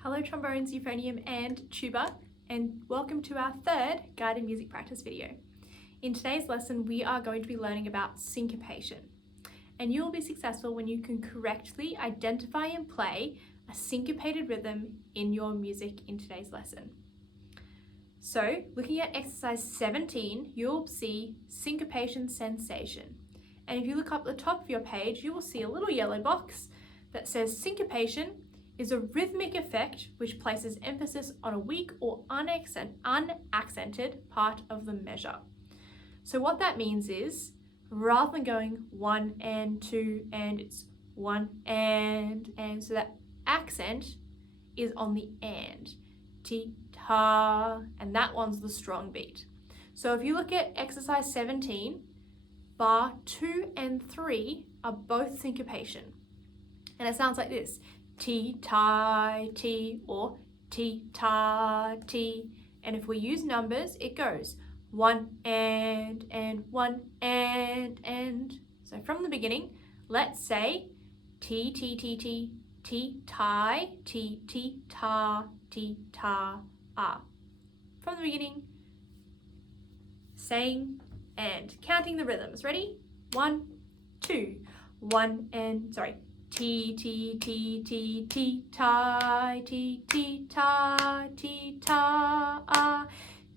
Hello trombones, euphonium and tuba, and welcome to our third guided music practice video. In today's lesson we are going to be learning about syncopation, and you will be successful when you can correctly identify and play a syncopated rhythm in your music in today's lesson. So looking at exercise 17, you'll see syncopation sensation, and if you look up the top of your page you will see a little yellow box that says syncopation is a rhythmic effect which places emphasis on a weak or unaccented part of the measure. So what that means is, rather than going one and two and, it's one and, so that accent is on the and. Ti, ta, and that one's the strong beat. So if you look at exercise 17, bar 2 and 3 are both syncopation. And it sounds like this. Ti, ta, ti, or ti, ta, ti. And if we use numbers, it goes one and one and. So from the beginning, let's say ti, ti, ti, ti, ti, ti, ti, ti, ta, ti, ta, ah. From the beginning, saying and, counting the rhythms. Ready? 1, 2, 1 and, sorry. Ti, ti, ti, ti, ti, ta, ti, ti, ta, ti, ta, ah.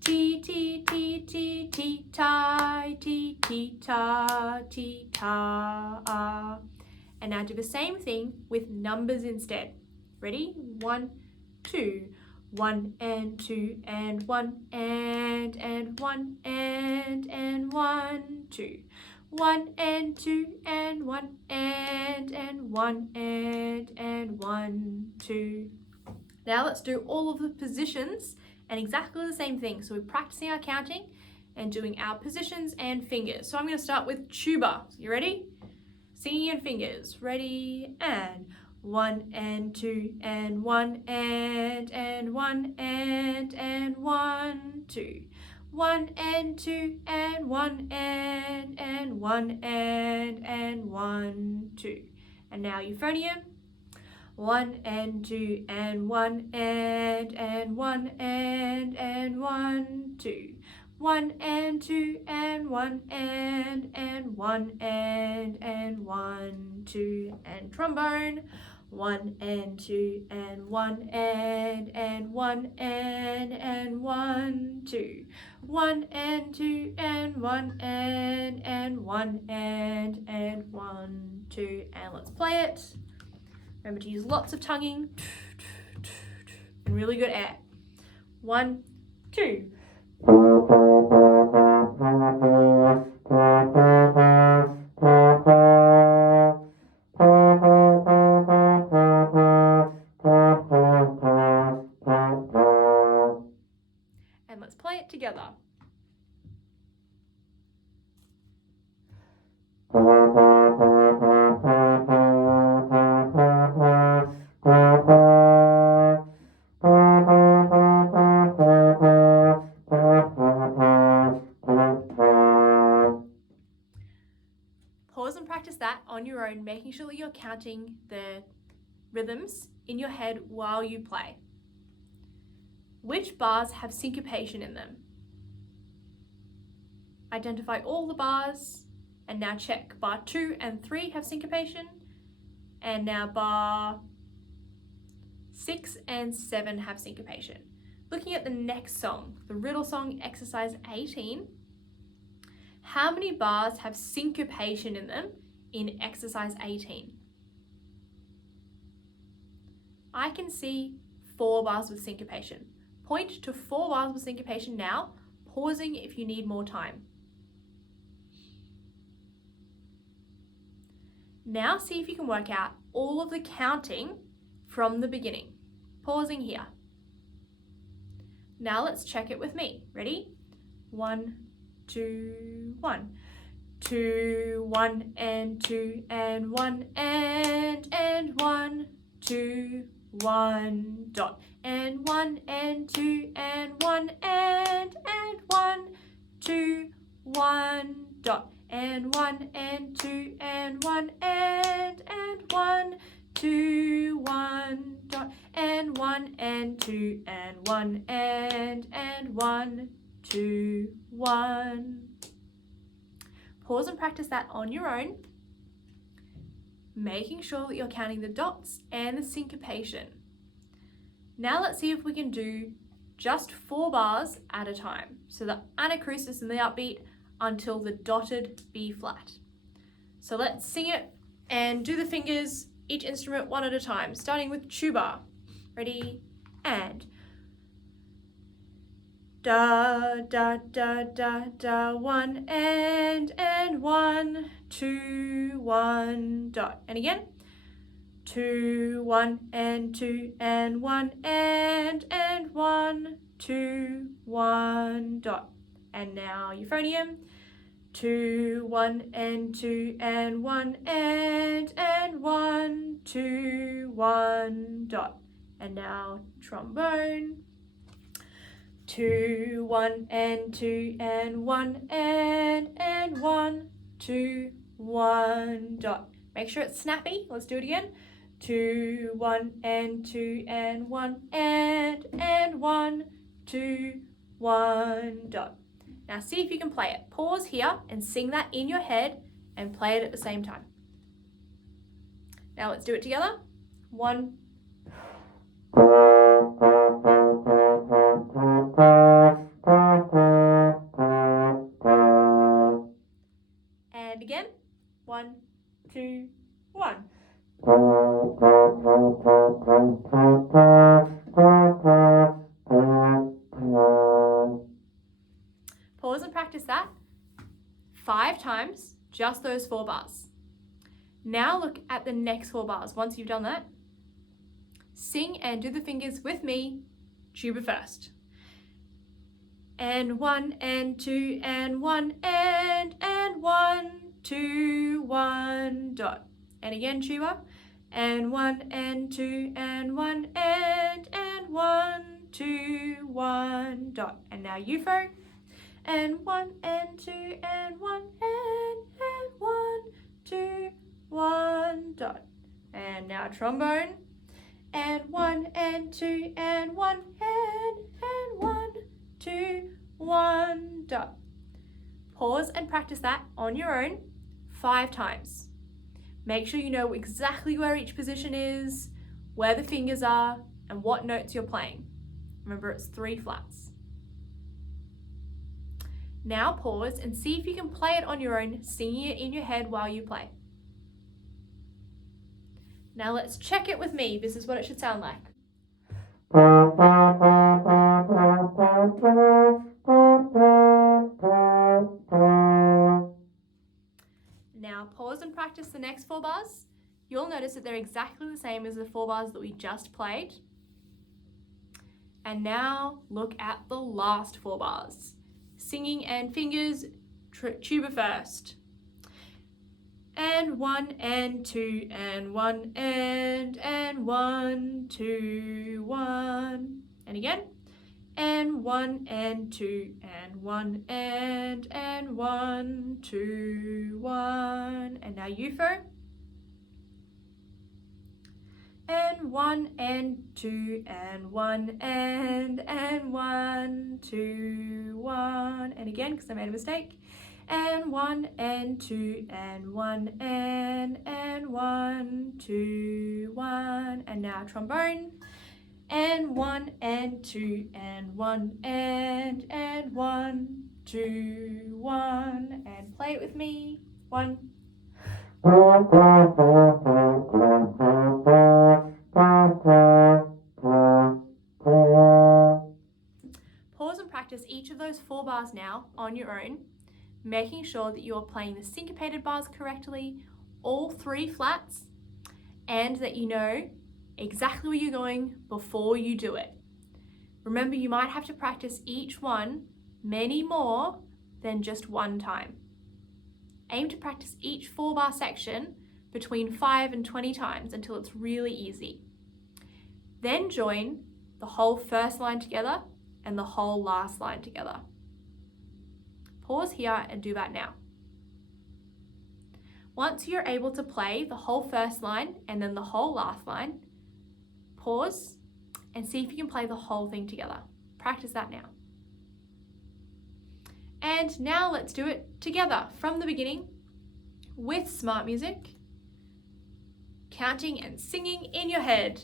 Ti, ti, ti, ti, ti, ta, ti, ti, ta, ti, ta, ah. And now do the same thing with numbers instead. Ready? 1, 2, 1 and 2 and 1 and 1 and 1, 2. 1 and 2 and 1 and 1 and 1, 2. Now let's do all of the positions and exactly the same thing. So we're practicing our counting and doing our positions and fingers. So I'm going to start with tuba. You ready? Singing and fingers. Ready? And 1 and 2 and 1 and 1 and 1, 2. 1 and 2 and 1 and 1 and 1, 2. And now euphonium. 1 and 2 and 1 and 1 and 1, 2. 1 and 2 and 1 and 1 and 1, 2. And trombone. 1 and 2 and 1 and 1 and 1, 2. 1 and 2 and 1 and 1 and 1, 2. And let's play it. Remember to use lots of tonguing and really good air. 1, 2. And let's play it together. Pause and practice that on your own, making sure that you're counting the rhythms in your head while you play. Which bars have syncopation in them? Identify all the bars, and now check. Bar 2 and 3 have syncopation, and now bar 6 and 7 have syncopation. Looking at the next song, the Riddle song, exercise 18, how many bars have syncopation in them in exercise 18? I can see 4 bars with syncopation. Point to 4 bars with syncopation now, pausing if you need more time. Now see if you can work out all of the counting from the beginning. Pausing here. Now let's check it with me. Ready? 1, 2, 1. 2, 1 and 2 and 1 and 1, 2, 1 dot and 1 and 2 and 1 and 1, 2, 1 dot and 1 and 2 and 1 and 1, 2, 1 dot and and 1 and 2 and 1 and 1, 2, 1. Pause and practice that on your own, making sure that you're counting the dots and the syncopation. Now let's see if we can do just 4 bars at a time. So the anacrusis and the upbeat until the dotted B flat. So let's sing it and do the fingers, each instrument one at a time, starting with tuba. Ready? And da da da da da 1 and 1, 2, 1 dot. And again, 2, 1 and 2 and 1 and 1, 2, 1 dot. And now euphonium, 2, 1 and 2 and 1 and 1, 2, 1 dot. And now trombone, 2, 1 and 2 and 1 and 1, 2, 1 dot. Make sure it's snappy. Let's do it again. 2, 1 and 2 and 1 and 1, 2, 1 dot. Now see if you can play it. Pause here and sing that in your head and play it at the same time. Now let's do it together. 1. And again. 1, 2, 1. Pause and practice that 5 times, just those 4 bars. Now look at the next 4 bars. Once you've done that, sing and do the fingers with me, tuba first. And 1 and 2 and 1 and 1, 2, 1 dot. And again tuba. And 1 and 2 and 1 and 1, 2, 1 dot. And now Eupho. And 1 and 2 and 1 and 1, 2, 1 dot. And now trombone. And 1 and 2 and 1 and 1, 2, 1 dot. Pause and practice that on your own 5 times. Make sure you know exactly where each position is, where the fingers are, and what notes you're playing. Remember, it's 3 flats. Now pause and see if you can play it on your own, singing it in your head while you play. Now let's check it with me. This is what it should sound like. Now pause and practice the next 4 bars. You'll notice that they're exactly the same as the 4 bars that we just played. And now look at the last 4 bars. Singing and fingers, tuba first. And 1 and 2 and 1 and 1, 2, 1. And again. And 1 and 2 and 1 and 1, 2, 1. And now Eupho. And 1 and 2 and 1 and 1, 2, 1. And again, because I made a mistake. And 1 and 2 and 1 and 1, 2, 1. And now trombone. And 1 and 2 and 1 and 1, 2, 1. And play it with me. 1. Pause and practice each of those 4 bars now on your own, making sure that you are playing the syncopated bars correctly, all 3 flats, and that you know exactly where you're going before you do it. Remember, you might have to practice each one many more than just 1 time. Aim to practice each 4-bar section between 5 and 20 times until it's really easy. Then join the whole first line together and the whole last line together. Pause here and do that now. Once you're able to play the whole first line and then the whole last line, pause and see if you can play the whole thing together. Practice that now. And now let's do it together from the beginning with smart music, counting and singing in your head.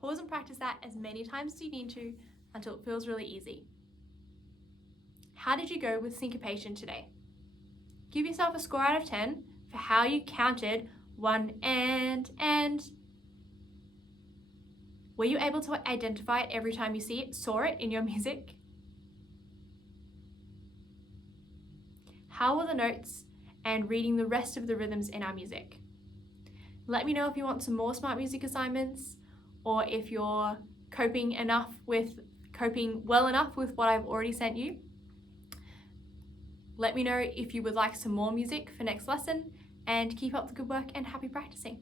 Pause and practice that as many times as you need to until it feels really easy. How did you go with syncopation today? Give yourself a score out of 10 for how you counted 1 and. Were you able to identify it every time you saw it in your music? How were the notes and reading the rest of the rhythms in our music? Let me know if you want some more smart music assignments, or if you're coping well enough with what I've already sent you. Let me know if you would like some more music for next lesson, and keep up the good work and happy practicing.